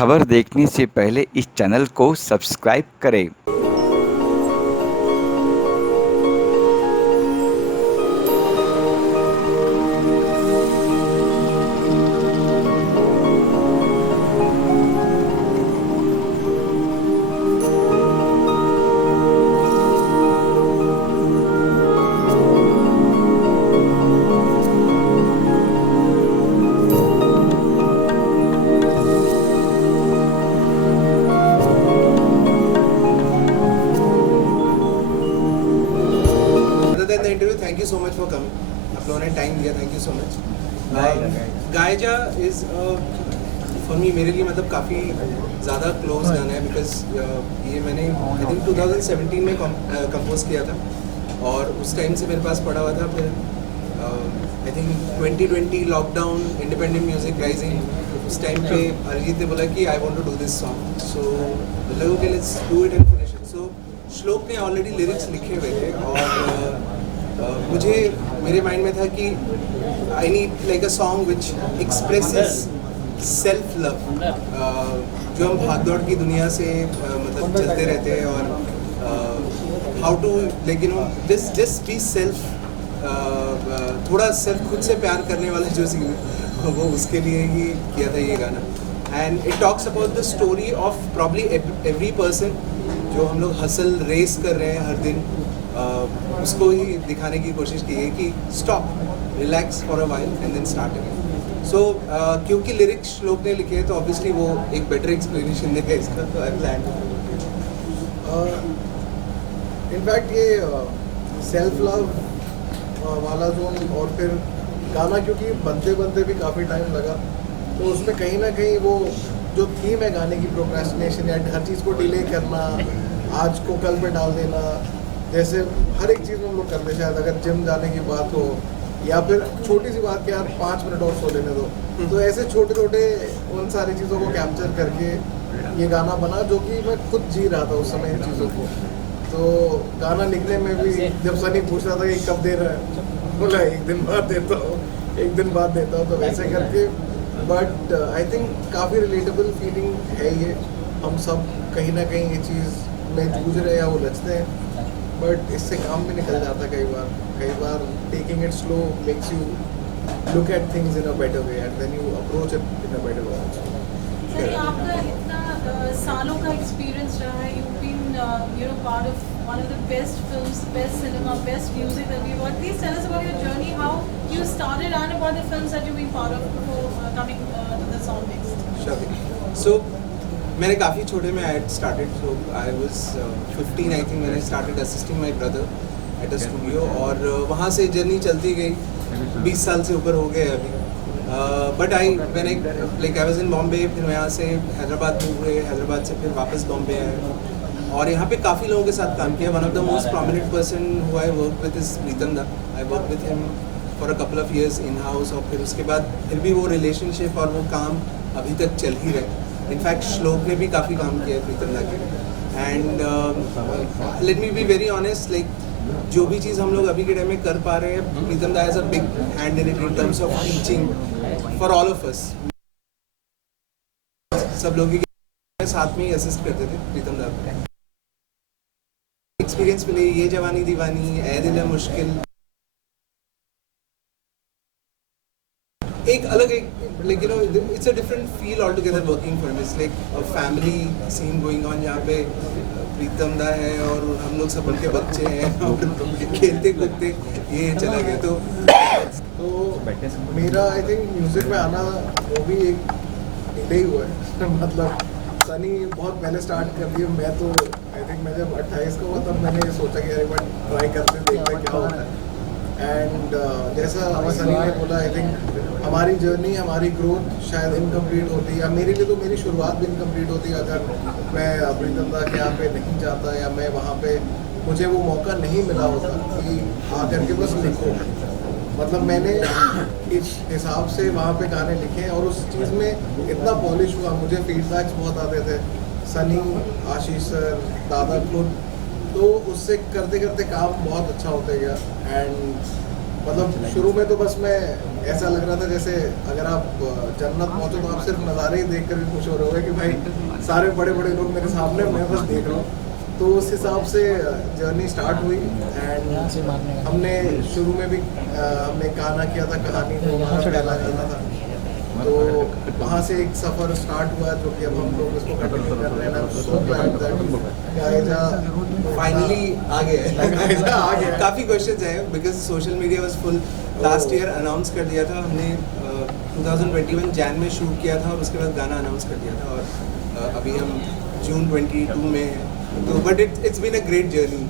खबर देखने से पहले इस चैनल को सब्सक्राइब करें। Other than the interview, thank you so much for coming. आप लोगों ने टाइम दिया, थैंक यू सो मच। गायजा इज़ फॉर मी, मेरे लिए मतलब काफ़ी ज़्यादा क्लोज गाना है बिकॉज ये मैंने आई थिंक 2017 में कंपोज किया था और उस टाइम से मेरे पास पड़ा हुआ था। फिर I think 2020 lockdown, independent music rising, उस टाइम पे अरिजीत ने बोला कि I want to do this song, so लोगों के let's do it and finish it. So Shloke ने ऑलरेडी लिरिक्स लिखे हुए थे और मुझे मेरे माइंड में था कि I need like a song which expresses self love, जो हम भाग दौड़ की दुनिया से मतलब चलते रहते हैं और how to like you know just be self, थोड़ा सेल्फ खुद से प्यार करने वाला जो सीन है वो उसके लिए ही किया था ये गाना। And it talks about the story of probably every person जो हम लोग हसल रेस कर रहे हैं हर दिन, उसको ही दिखाने की कोशिश की है कि stop, relax for a while and then start again. So क्योंकि लिरिक्स श्लोक ने लिखे हैं तो ऑब्वियसली वो एक बेटर एक्सप्लेनेशन देगा इसका, तो आई प्लान। इनफैक्ट ये सेल्फ लव वाला जोन और फिर गाना क्योंकि बनते बनते भी काफ़ी टाइम लगा, तो उसमें कहीं ना कहीं वो जो थीम है गाने की, प्रोक्रेस्टिनेशन या हर चीज़ को डिले करना, आज को कल पे डाल देना, जैसे हर एक चीज़ में हम लोग करते, शायद अगर जिम जाने की बात हो या फिर छोटी सी बात कि यार 5 मिनट और सो लेने दो, तो ऐसे छोटे छोटे उन सारी चीज़ों को कैप्चर करके ये गाना बना, जो कि मैं खुद जी रहा था उस समय इन चीज़ों को। तो गाना लिखने में भी जब सनी पूछ रहा था कि कब दे रहा है, बोला एक दिन बाद देता हूँ, एक दिन बाद देता हूँ, तो वैसे करके। बट आई थिंक काफ़ी रिलेटेबल फीलिंग है ये, हम सब कहीं ना कहीं ये चीज़ में जूझ रहे हैं या उलझते हैं, बट इससे काम भी निकल जाता है कई बार taking it slow makes you look at things in a better way and then you approach it in a better way. Sir, आपका इतना सालों का एक्सपीरियंस रहा है, you been you know part of one of the best films, best cinema, best music that we work. Please tell us about your journey, how you started and about the films that you've been part of before coming to the song next. Sure. So मैंने काफ़ी छोटे में I started, so I was 15 I think, मैंने started assisting my brother at a studio और वहाँ से journey चलती गई, 20 साल से ऊपर हो गए अभी। But I when I like I was in Bombay, फिर यहाँ से हैदराबाद मूव हुए, हैदराबाद से फिर वापस बॉम्बे आए और यहाँ पे काफ़ी लोगों के साथ काम किया। One of the most prominent person who I work with is Pritam da. I work with him for a couple of years in house और फिर उसके बाद फिर भी वो रिलेशनशिप और वो काम अभी तक चल ही रहे। इनफैक्ट श्लोक ने भी काफ़ी काम किया है प्रीतम दा के। And let me be very honest, like जो भी चीज़ हम लोग अभी के टाइम में कर पा रहे हैं, प्रीतम दा has a big hand in it in terms of teaching for all of us. सब लोग के साथ में ही असिस्ट करते थे प्रीतम दा को। एक्सपीरियंस मिले, ये जवानी दीवानी, ए दिल है मुश्किल, एक अलग एक like you know it's a different feel all together working for this, like a family scene going on जहाँ पे प्रीतम दा है और हम लोग सब उनके बच्चे हैं और खेलते कूदते ये चला गया। तो मेरा आई थिंक म्यूज़िक में आना वो भी एक डिले हुआ है मतलब सनी बहुत पहले स्टार्ट कर दिया, मैं तो आई थिंक मैं जब 28 का हुआ तब मैंने सोचा कि यार एक बार ट्राई करते देखते क्या होता है। एंड जैसा सनी ने बोला, आई थिंक हमारी जर्नी, हमारी ग्रोथ शायद इनकम्प्लीट होती, या मेरे लिए तो मेरी शुरुआत भी इनकम्प्लीट होती अगर मैं प्रीतम दा के यहाँ पे नहीं जाता या मैं वहाँ पे मुझे वो मौका नहीं मिला होता कि आकर के बस लिखो। मतलब मैंने इस हिसाब से वहाँ पे गाने लिखे और उस चीज़ में इतना पॉलिश हुआ, मुझे फीडबैक्स बहुत आते थे, सनी, आशीष सर, दादा खुद, तो उससे करते करते काम बहुत अच्छा होता गया। एंड मतलब शुरू में तो बस मैं ऐसा लग रहा था जैसे अगर आप जन्नत पहुंचो तो आप सिर्फ नज़ारे ही देख कर भी खुश हो रहे होगे कि भाई सारे बड़े बड़े लोग मेरे सामने, मैं बस देख रहा हूँ। तो उस हिसाब से जर्नी स्टार्ट हुई एंड हमने शुरू में भी हमने गाना किया था, कहानी तो हमारा पहला गाना था। तो वहाँ से एक सफ़र स्टार्ट हुआ जो कि अब हम लोग इसको कंटिन्यू कर रहे हैं। सो ग्लैड दैट गायजा फाइनली आ गया गायजा आ गया। काफ़ी क्वेश्चंस है because social media was full. Last year announce कर दिया था हमने, 2021 जैन में शूट किया था और उसके बाद गाना अनाउंस कर दिया था और अभी हम जून 22 में हैं। तो but it's been a great journey.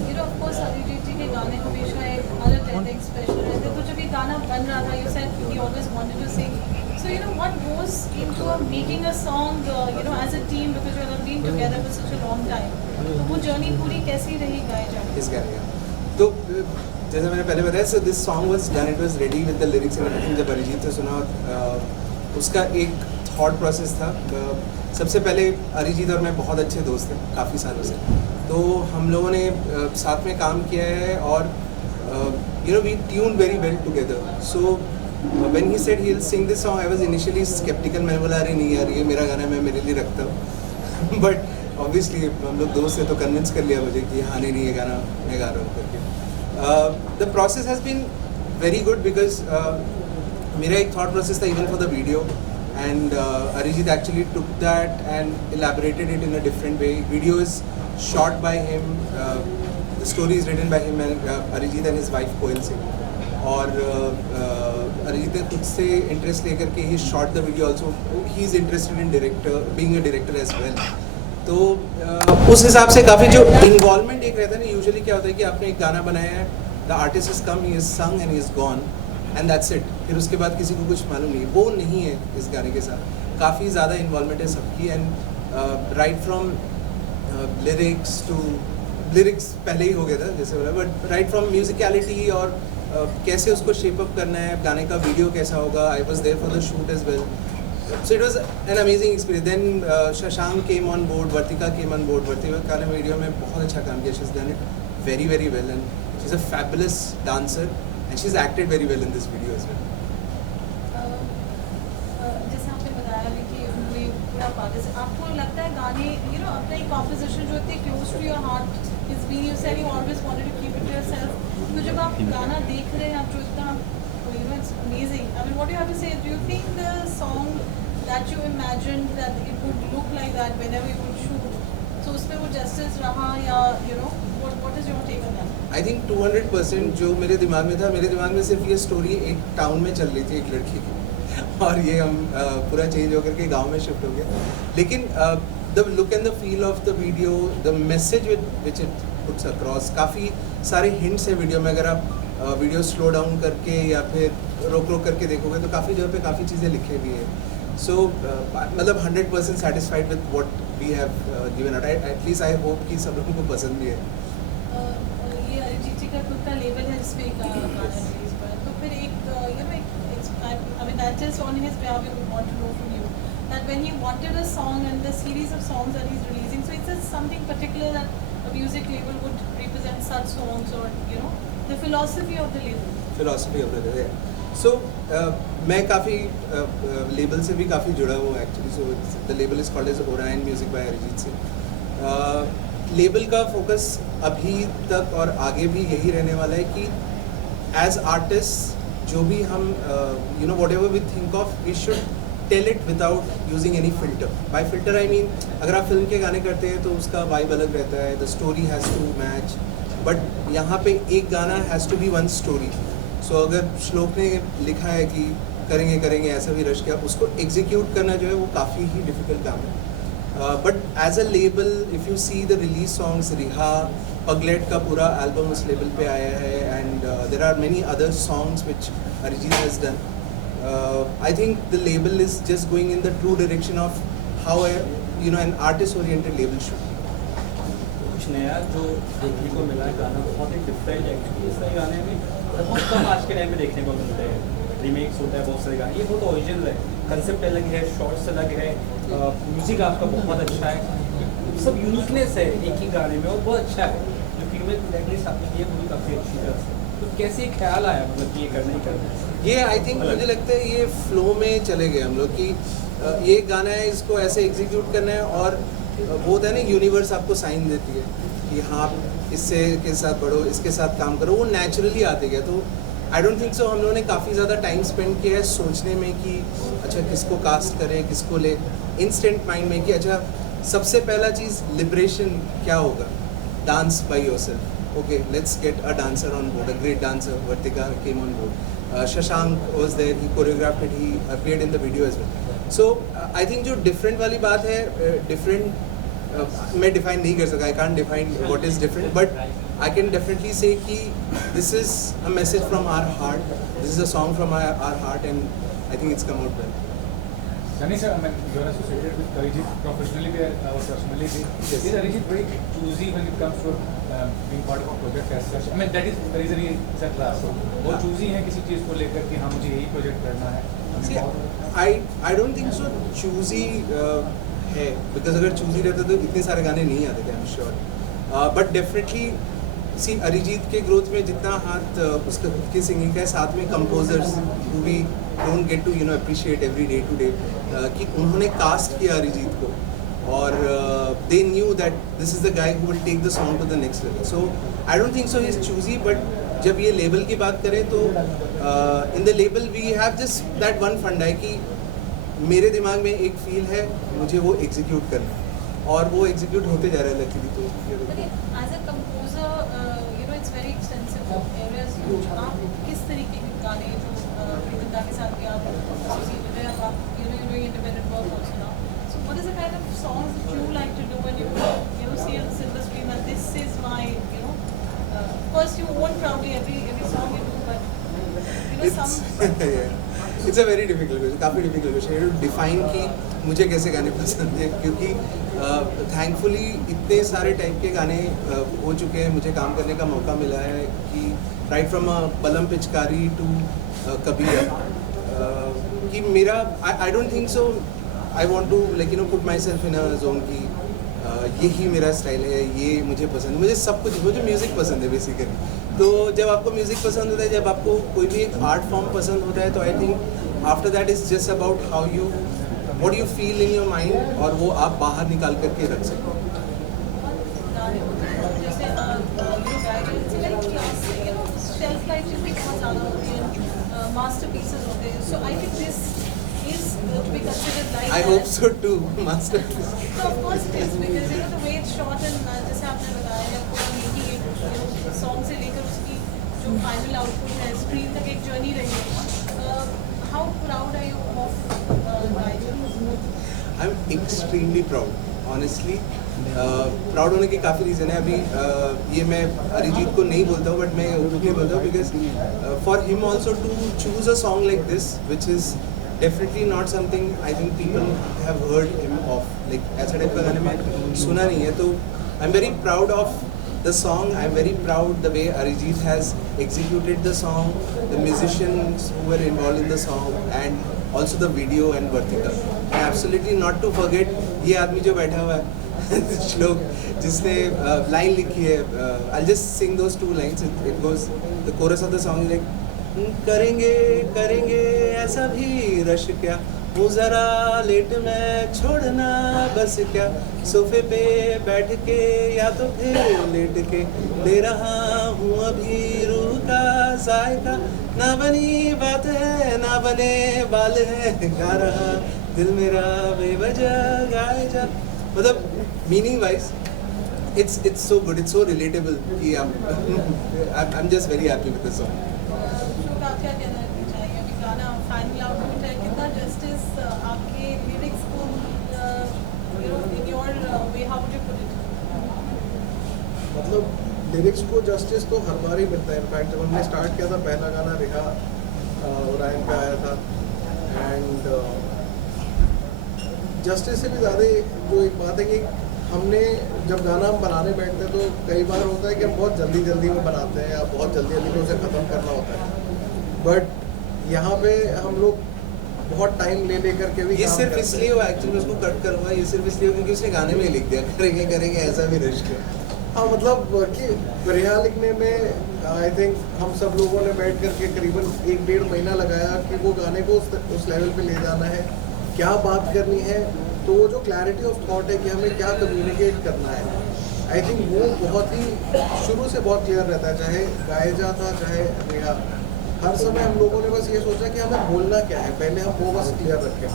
You know, of course, Arijit ji के गाने हमेशा एक अलग रहते हैं, स्पेशल रहते हैं। तो जब ये गाना बन रहा था, you said he always wanted to sing. So you know what goes into making a song, you know, as a team because you have been together for such a long time. तो वो journey पूरी कैसी रही गायजा? इस गाने का तो जैसे मैंने पहले बताया, so this song was done, it was ready with the lyrics and everything. जब अरिजीत से सुना उसका एक थॉट प्रोसेस था। सबसे पहले अरिजीत और मैं बहुत अच्छे दोस्त हैं काफ़ी सालों से, तो हम लोगों ने साथ में काम किया है और you know we tune very well together. So when he said he will sing this song, I was initially sceptical. मैंने बोला अरे नहीं यार, ये मेरा गाना है, मैं मेरे लिए रखता हूँ। बट ऑब्वियसली हम लोग दोस्त हैं तो कन्विंस कर लिया मुझे कि हाँ नहीं ये गाना मैं गा रहा हूँ करके। The process has been very good because मेरा एक थॉट प्रोसेस था even for the video, and Arijit actually took that and elaborated it in a different way. Video is shot by him, the story is written by him and Arijit and his wife Koel Singh. और अरिजीत ने खुद से interest लेकर के ही shot the video also. He is interested in director, being a director as well. तो उस हिसाब से काफ़ी जो इन्वॉल्वमेंट एक रहता है ना, यूजुअली क्या होता है कि आपने एक गाना बनाया है, the artist is come, he is संग and he is gone and that's it. फिर उसके बाद किसी को कुछ मालूम नहीं। वो नहीं है इस गाने के साथ। काफ़ी ज़्यादा इन्वॉल्वमेंट है सबकी and right from lyrics to lyrics पहले ही हो गया था जैसे बोला, बट राइट फ्रॉम म्यूजिकलिटी और कैसे उसको शेप अप करना है, गाने का वीडियो कैसा होगा। I was there for the shoot as well, so it was an amazing experience. Then Shashank came on board, Vartika came on board. Vartika ने वीडियो में बहुत अच्छा काम किया, she is done it very very well and she is a fabulous dancer and she's acted very well in this video as well. जैसे आपने बताया है कि मूवी पूरा पार्ट है, आपको लगता है गाने यू नो अपना एक कॉम्पोजिशन जो इतने close to your heart is being, you said you always wanted to keep it to yourself. तो जब आप गाना देख रहे हैं, आप जो इतना you know it's amazing, I mean what you have to say, do you think the song that you imagined that it would look like that whenever you would shoot, so उसमें वो जस्टिस रहा या you know what is your take on that? I think 200% जो मेरे दिमाग में था, मेरे दिमाग में सिर्फ ये स्टोरी एक टाउन में चल रही थी एक लड़की की और ये हम पूरा चेंज होकर के गांव में शिफ्ट हो गया। लेकिन the look and the feel of the video, the message which it puts across, काफ़ी सारे हिंट्स है वीडियो में। अगर आप वीडियो स्लो डाउन करके या फिर रोक रोक करके देखोगे तो काफ़ी जगह पे काफ़ी चीज़ें लिखी हुई है। सो मतलब 100% satisfied with what we have given out. At least I hope कि सब लोगों को पसंद भी है। ये अरिजीत जी का खुद का लेवल है जिसपे एक गाना रिलीज हुआ है, तो फिर एक you know I mean that is on his behalf, we would want to know from you that when he wanted a song and the series of songs that he is releasing, so it's something particular that a music label would represent such songs और you know the philosophy of the label. Philosophy of the label, so मैं काफ़ी label से भी काफ़ी जुड़ा हुआ actually. So the label is called as Oriyon music by Arijit Singh. Label का focus अभी तक और आगे भी यही रहने वाला है कि एज आर्टिस्ट जो भी हम you know whatever we think of, we should tell it without using any filter. By filter I mean अगर आप फिल्म के गाने करते हैं तो उसका वाइब अलग रहता है, the story has to match, but यहाँ पे एक गाना has to be one story. So अगर श्लोक ने लिखा है कि करेंगे करेंगे ऐसा भी रश किया, उसको एग्जीक्यूट करना जो है वो काफ़ी ही डिफ़िकल्ट काम है। But as a label if you see the release songs, Riha, Pagglait का पूरा एल्बम उस लेबल पे आया है and there are many other songs which Arijit has done. I think the label is just going in the true direction of how you know an artist oriented label should. कुछ नया जो देखने को मिला है, गाना बहुत ही डिफरेंट है एक्चुअली। इस तरह गाने में बहुत कम आज के टाइम में देखने को मिलते हैं, रीमेक्स होता है बहुत सारे गाने, ये बहुत ओरिजिनल है, कंसेप्ट अलग है, शॉर्ट्स अलग है, म्यूज़िक आपका बहुत अच्छा है, सब यूनिकनेस है एक ही गाने में और बहुत अच्छा है। जो फीमेल एटलीस्ट आपने किया वो भी काफ़ी अच्छी तरह से। तो कैसे ख्याल आया मतलब कि ये करना ही करना है? ये आई थिंक मुझे लगता है ये फ्लो में चले गए हम लोग कि ये गाना है, इसको ऐसे एग्जीक्यूट करना है, और वो होता है ना, यूनिवर्स आपको साइन देती है कि हाँ इससे के साथ बढ़ो, इसके साथ काम करो, वो नेचुरली आते गया। तो आई डोंट थिंक सो हम लोगों ने काफ़ी ज़्यादा टाइम स्पेंड किया है सोचने में कि अच्छा किसको कास्ट करें, किसको ले, इंस्टेंट माइंड में कि अच्छा सबसे पहला चीज़ लिबरेशन क्या होगा, dance by yourself, okay let's get a dancer on board, a great dancer, Vartika came on board, Shashank was there, he choreographed it, he appeared in the video as well. So I think जो different वाली बात है, different मैं define नहीं कर सका, I can't define what is different, but I can definitely say कि this is a message from our heart, this is a song from our heart, and I think it's come out well. Sunny sir, I mean, you're associated with Arijit professionally or personally. Yes. Is Arijit very choosy when it comes to being part of a project as such? I mean, that is the reason he is at last. So, वो choosy है किसी चीज़ को लेकर कि हाँ मुझे यही project करना है. See, I don't think so choosy है, because अगर choosy रहता तो इतने सारे गाने नहीं आते थे, I'm sure. But definitely सी अरिजीत के ग्रोथ में जितना हाथ उसका खुद की सिंगिंग का है, साथ में composers who we don't get to appreciate every day to day, कि उन्होंने कास्ट किया अरिजीत को, और they knew that this is the guy who will take the song to the next level. So I don't think so he is choosy, but जब ये label की बात करें तो in the label we have just that one funda है कि मेरे दिमाग में एक फील है, मुझे वो एग्जीक्यूट करना है, और वो एग्जीक्यूट होते जा रहा है लकीली. तो As a composer, it's very extensive areas. आप किस तरीके के गाने जो वृंदा के साथ भी आप associated हैं, आप you're doing independent work also now. So what is the kind of songs that you like to do when you see on the silver screen and this is my of course you won't proudly every song you do, but some. It's a very difficult question, काफ़ी difficult question to define कि मुझे कैसे गाने पसंद हैं, क्योंकि thankfully इतने सारे टाइप के गाने हो चुके हैं, मुझे काम करने का मौका मिला है कि राइट फ्रॉम बलम पिचकारी टू कबीर, कि मेरा I don't think so I want to like put myself in a zone की यही मेरा स्टाइल है, ये मुझे पसंद है, मुझे सब कुछ, मुझे म्यूज़िक पसंद है बेसिकली. तो जब आपको म्यूज़िक पसंद होता है, जब आपको कोई भी एक आर्ट फॉर्म पसंद होता है, तो I think after that is just about how you what you feel in your mind, और वो आप बाहर निकाल करके रख सकते हो. गाने होते हैं जैसे शेल्फ लाइफ जितनी बहुत ज़्यादा होती है, मास्टरपीसेस होते हैं. So I think this is to be considered like I that. hope so too, masterpiece. So of course it is, because the way it's shot and जैसे आपने बताया है, पूरा मेकिंग सॉन्ग से लेकर उसकी जो फाइनल आउटपुट है, स्क्रीन तक एक जर्नी रही है. How proud are you of Gaija? I'm extremely proud, honestly. Proud होने के काफ़ी रीज़न है. अभी ये मैं अरिजीत को नहीं बोलता हूँ, बट मैं उनको बोलता हूँ, because for him also to choose a song like this which is definitely not something I think people have heard him of, like ऐसा टाइप का गाने में सुना नहीं है. तो I am very proud of the song. I'm very proud the way Arijit has executed the song, the musicians who were involved in the song, and also the video and Vartika. And absolutely not to forget ये आदमी जो बैठा हुआ है श्लोक जिसने line लिखी है. I'll just sing those two lines. It goes, the chorus of the song is like करेंगे करेंगे ऐसा भी रश क्या, वो ज़रा लेट में छोड़ना बस क्या, सोफे पे बैठ के या तो फिर लेट के ले रहा हूँ अभी रूह का जायका, ना बनी बात है ना बने बाल है, गा रहा दिल मेरा बेवजह गाए जा. मतलब meaning wise it's so good, it's so relatable कि I'm just very happy with the song. तो आप क्या कहना चाहिए? अभी गाना फाइनल आउटपुट है, कितना जस्टिस आपके लिरिक्स को in your way, how would you put it? मतलब लिरिक्स को जस्टिस तो हर बार ही मिलता है. इनफैक्ट जब हमने स्टार्ट किया था, पहला गाना रिहा ओरायन का आया था, एंड जस्टिस से भी ज़्यादा जो एक बात है कि हमने जब गाना हम बनाने बैठते हैं तो कई बार होता है कि हम बहुत जल्दी जल्दी में बनाते हैं या बहुत जल्दी जल्दी में उसे ख़त्म करना होता है, बट यहाँ पे हम लोग बहुत टाइम ले लेकर के भी ये काम सिर्फ करते हैं. इसलिए वो एक्चुअली उसको कट करूँगा, ये सिर्फ इसलिए क्योंकि उसने गाने में लिख दिया करेंगे करेंगे ऐसा भी रश किया. हाँ मतलब कि रिहा लिखने में आई थिंक हम सब लोगों ने बैठ करके करीबन 1-1.5 महीना लगाया कि वो गाने को उस लेवल पे ले जाना है, क्या बात करनी है, तो वो जो क्लैरिटी ऑफ थॉट है कि हमें क्या कम्युनिकेट करना है, आई थिंक वो बहुत ही शुरू से बहुत क्लियर रहता है, चाहे गायजा था चाहे रिहा। हर समय हम लोगों ने बस ये सोचा कि हमें बोलना क्या है, पहले हम वो बस क्लियर रखें,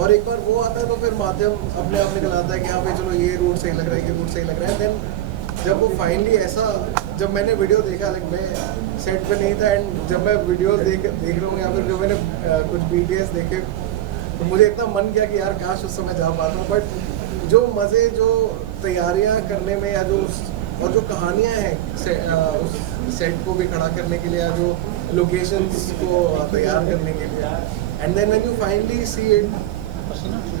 और एक बार वो आता है तो फिर माध्यम अपने आप निकल आता है कि हाँ भाई चलो ये रूट सही लग रहा है, ये रूट सही लग रहा है। देन जब वो फाइनली ऐसा, जब मैंने वीडियो देखा, लाइक मैं सेट पे नहीं था, एंड जब मैं वीडियो देख रहा हूँ या फिर जो मैंने कुछ BTS देखे, तो मुझे इतना मन किया कि यार काश उस समय जा पाता। बट जो मज़े, जो तैयारियाँ करने में, या जो और जो कहानियाँ हैं उस सेट को भी खड़ा करने के लिए, या जो लोकेशंस को तैयार करने के लिए, and then when you finally see it,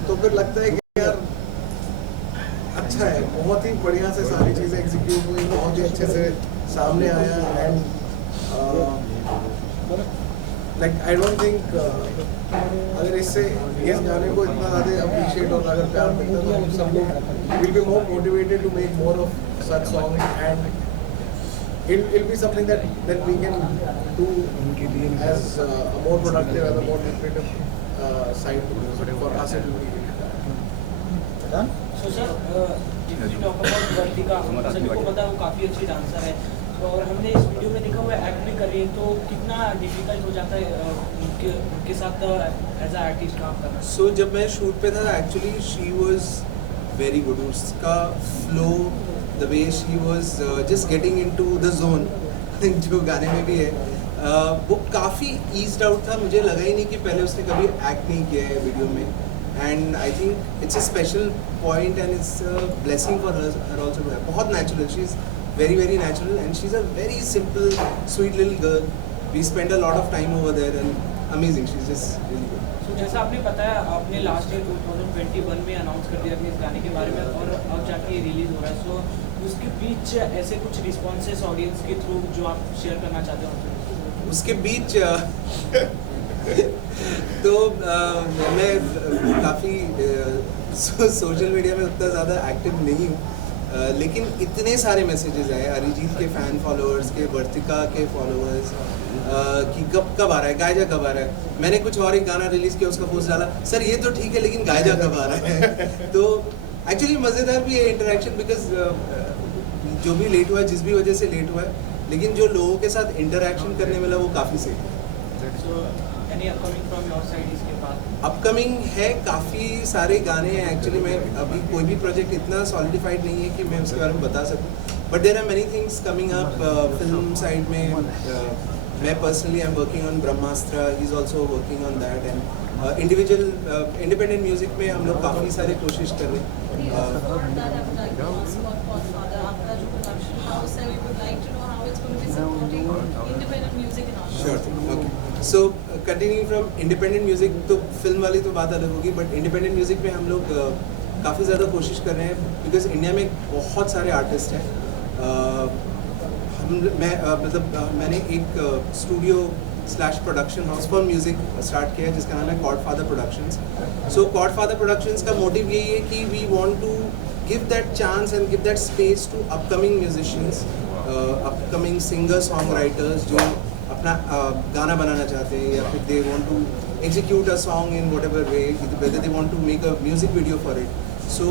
तो फिर लगता है कि यार अच्छा है, बहुत ही बढ़िया से सारी चीज़ें एग्जीक्यूट हुई, बहुत ही अच्छे से सामने आया। And like I don't think अगर इससे इस गाने को इतना ज़्यादा अप्रिशिएट और अगर प्यार मिलता तो हम सब लोग will be more motivated to make more of such song, and it'll be something that we can do as a more productive, as a more lucrative side to do. For us it will be So sir, if we talk about वर्तिका, सभी को पता है वो काफ़ी अच्छी dancer है, और हमने इस वीडियो में देखा हुआ एक्ट भी कर रही है, तो कितना डिफिकल्ट हो जाता है उनके साथ एज अ आर्टिस्ट काम करना? सो जब मैं शूट पे था, actually she was very good, उसका flow, the way she was just getting into the zone जो गाने में भी है, वो काफ़ी ईज्ड आउट था। मुझे लगा ही नहीं कि पहले उसने कभी एक्ट नहीं किया है वीडियो में, and I think it's a special point and it's a blessing for her also. बहुत natural, she is very very natural, and she's a very simple sweet little girl. We spend a lot of time over there, and amazing, she's just really good. So जैसा आपने बताया, आपने last year 2021 में announce कर दिया अपने इस गाने के बारे में, और अब जाके ये रिलीज़ हो रहा है, सो उसके बीच ऐसे कुछ रिस्पॉन्सेस ऑडियंस के थ्रू जो आप शेयर करना चाहते हो? उसके बीच तो मैं काफ़ी सोशल मीडिया में उतना ज़्यादा एक्टिव नहीं हूँ, लेकिन इतने सारे मैसेजेस आए अरिजीत के फ़ैन फॉलोअर्स के, वर्तिका के फॉलोअर्स कि कब आ रहा है, गायजा कब आ रहा है। मैंने कुछ और एक गाना रिलीज़ किया, उसका पोस्ट डाला, सर ये तो ठीक है लेकिन गायजा कब आ रहा है। तो एक्चुअली मज़ेदार भी है इंटरेक्शन, बिकॉज जो भी लेट हुआ है, जिस भी वजह से लेट हुआ है, लेकिन जो लोगों के साथ इंटरेक्शन करने मिला वो काफ़ी सही है। Any upcoming from your side इसके बाद? अपकमिंग है, काफ़ी सारे गाने हैं। एक्चुअली मैं अभी कोई भी प्रोजेक्ट इतना सॉलिडिफाइड नहीं है कि मैं उसके बारे में बता सकूं, but there are many things coming up. Film side में मैं personally I am working on Brahmastra, he is also working on that, and individual independent music में हम लोग काफ़ी सारे कोशिश कर रहे हैं। So continuing from independent music, तो फिल्म वाली तो बात अलग होगी, बट इंडिपेंडेंट म्यूजिक में हम लोग काफ़ी ज़्यादा कोशिश कर रहे हैं, बिकॉज इंडिया में बहुत सारे आर्टिस्ट हैं। मैंने एक studio / production house for music start किया है जिसका नाम है Godfather Productions. So Godfather Productions का मोटिव यही है कि we want to give that chance and give that space to upcoming musicians, upcoming singer song writers जो अपना गाना बनाना चाहते हैं, या फिर they want to execute a song in whatever way, whether they want to make a music video for it. So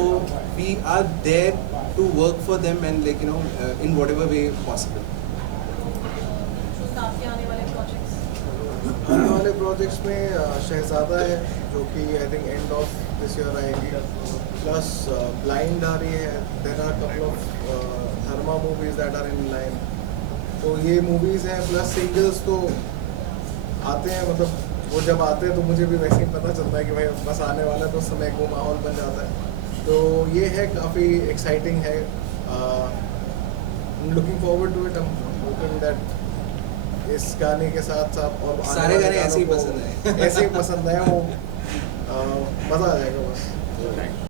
we are there to work for them, and like in whatever way possible. आने वाले projects में शहजादा है जो कि I think end of this year आएगी, plus Blind आ रही है, there are couple of Dharma movies that are in line. तो ये मूवीज़ हैं, प्लस सिंगल्स तो आते हैं, मतलब वो जब आते हैं तो मुझे भी वैसे ही पता चलता है कि भाई बस आने वाला है, तो उस समय वो माहौल बन जाता है। तो ये है, काफ़ी एक्साइटिंग है, looking forward to it. I am hoping that इस गाने के साथ साथ और सारे गाने ऐसे ही पसंद है ऐसे ही पसंद है वो, मज़ा आ जाएगा बस।